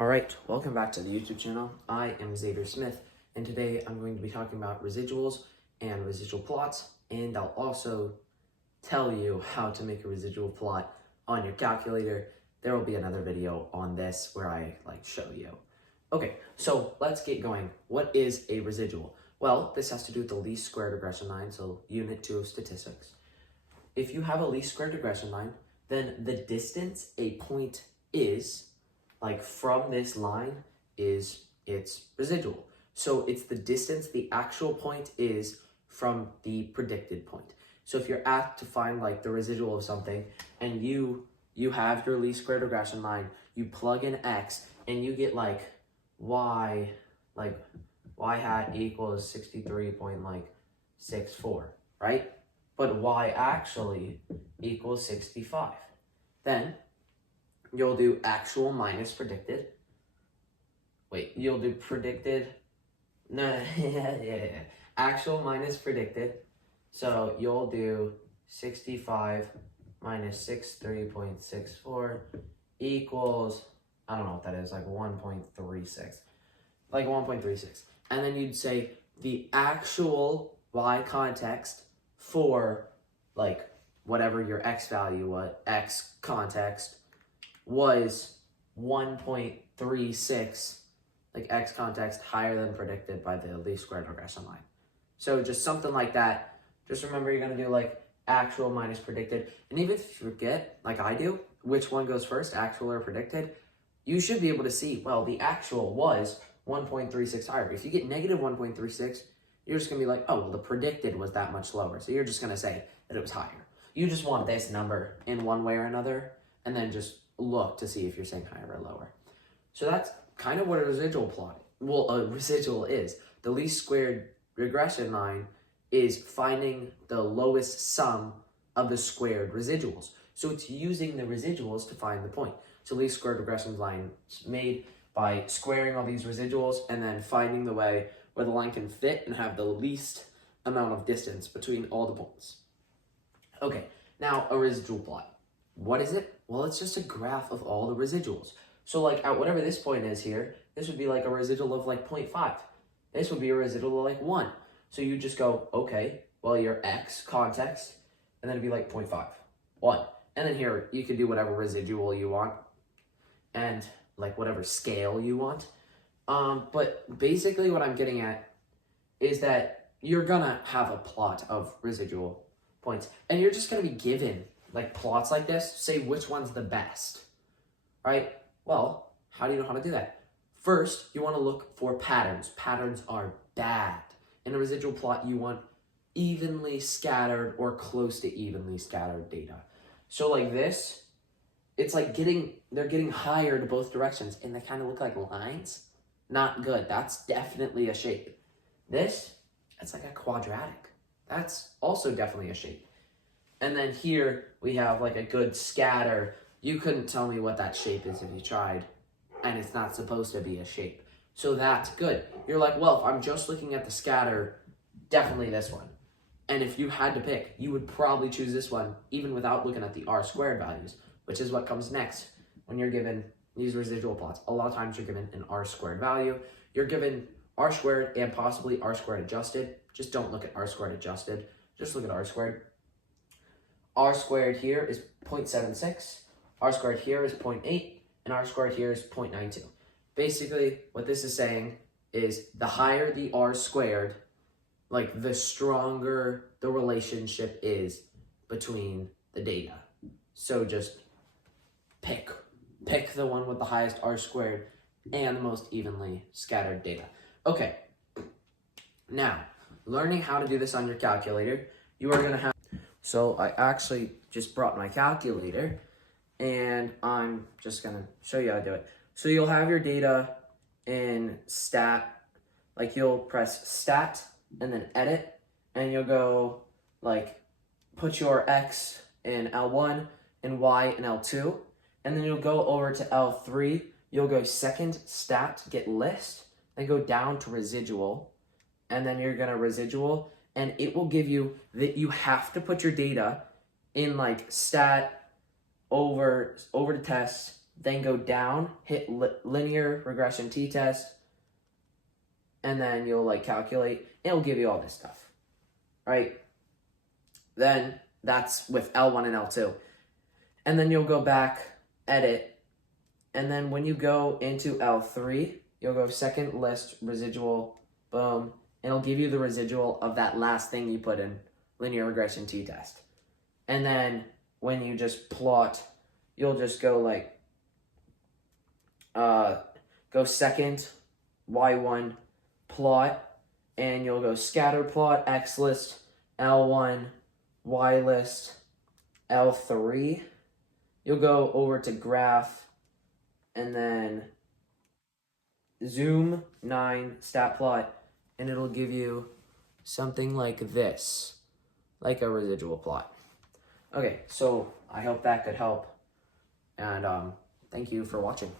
Alright, welcome back to the YouTube channel. I am Xavier Smith, and today I'm going to be talking about residuals and residual plots, and I'll also tell you how to make a residual plot on your calculator. There will be another video on this where I show you. Okay, so let's get going. What is a residual? Well, this has to do with the least squared regression line, so unit 2 of statistics. If you have a least squared regression line, then the distance a point is from this line is its residual. So it's the distance the actual point is from the predicted point. So if you're asked to find the residual of something and you have your least squared regression line, you plug in x and you get y hat equals 63.64, right? But y actually equals 65. Then you'll do actual minus predicted. You'll do predicted. No, yeah. Actual minus predicted. So you'll do 65 minus 63.64 equals, I don't know what that is, 1.36. 1.36. And then you'd say the actual y context for whatever your x value was, x context, was 1.36, x context higher than predicted by the least squared regression line. So just something like that. Just remember you're going to do actual minus predicted. And even if you forget, like I do, which one goes first, actual or predicted, you should be able to see, well, the actual was 1.36 higher. If you get negative 1.36, you're just going to be oh, well, the predicted was that much lower. So you're just going to say that it was higher. You just want this number in one way or another, and then just look to see if you're saying higher or lower. So that's kind of what a residual residual is. The least squared regression line is finding the lowest sum of the squared residuals. So it's using the residuals to find the point. So least squared regression line is made by squaring all these residuals and then finding the way where the line can fit and have the least amount of distance between all the points. Okay, now a residual plot. What is it? Well, it's just a graph of all the residuals. So at whatever this point is here, this would be a residual of 0.5. This would be a residual of 1. So you just go, okay, well, your x context, and then it'd be 0.5, 1. And then here, you can do whatever residual you want and whatever scale you want. But basically what I'm getting at is that you're gonna have a plot of residual points, and you're just gonna be given plots like this, say which one's the best, right? Well, how do you know how to do that? First, you want to look for patterns. Patterns are bad. In a residual plot, you want evenly scattered or close to evenly scattered data. So this, it's they're getting higher to both directions, and they kind of look like lines. Not good. That's definitely a shape. This, it's a quadratic. That's also definitely a shape. And then here we have a good scatter. You couldn't tell me what that shape is if you tried, and it's not supposed to be a shape. So that's good. You're well, if I'm just looking at the scatter, definitely this one. And if you had to pick, you would probably choose this one, even without looking at the r squared values, which is what comes next when you're given these residual plots. A lot of times you're given an r squared value. You're given r squared and possibly r squared adjusted. Just don't look at r squared adjusted. Just look at r squared. R squared here is 0.76, r squared here is 0.8, and r squared here is 0.92. Basically, what this is saying is the higher the r squared, the stronger the relationship is between the data. So just pick the one with the highest r squared and the most evenly scattered data. Okay, now, learning how to do this on your calculator, you are going to have... So I actually just brought my calculator, and I'm just going to show you how to do it. So you'll have your data in stat, you'll press stat and then edit, and you'll go put your x in L1 and y in L2, and then you'll go over to L3, you'll go second stat, get list, then go down to residual, and then you're going to residual, and it will give you that you have to put your data in stat over to test then go down, hit linear regression t-test, and then you'll like calculate. It'll give you all this stuff, right? Then that's with L1 and L2. And then you'll go back, edit, and then when you go into L3, you'll go second list residual, boom, and it'll give you the residual of that last thing you put in linear regression t-test. And then when you just plot, you'll just go like, go second, Y1, plot, and you'll go scatter plot, X list, L1, Y list, L3. You'll go over to graph, and then zoom 9, stat plot, and it'll give you something like this, like a residual plot. Okay, so I hope that could help, and thank you for watching.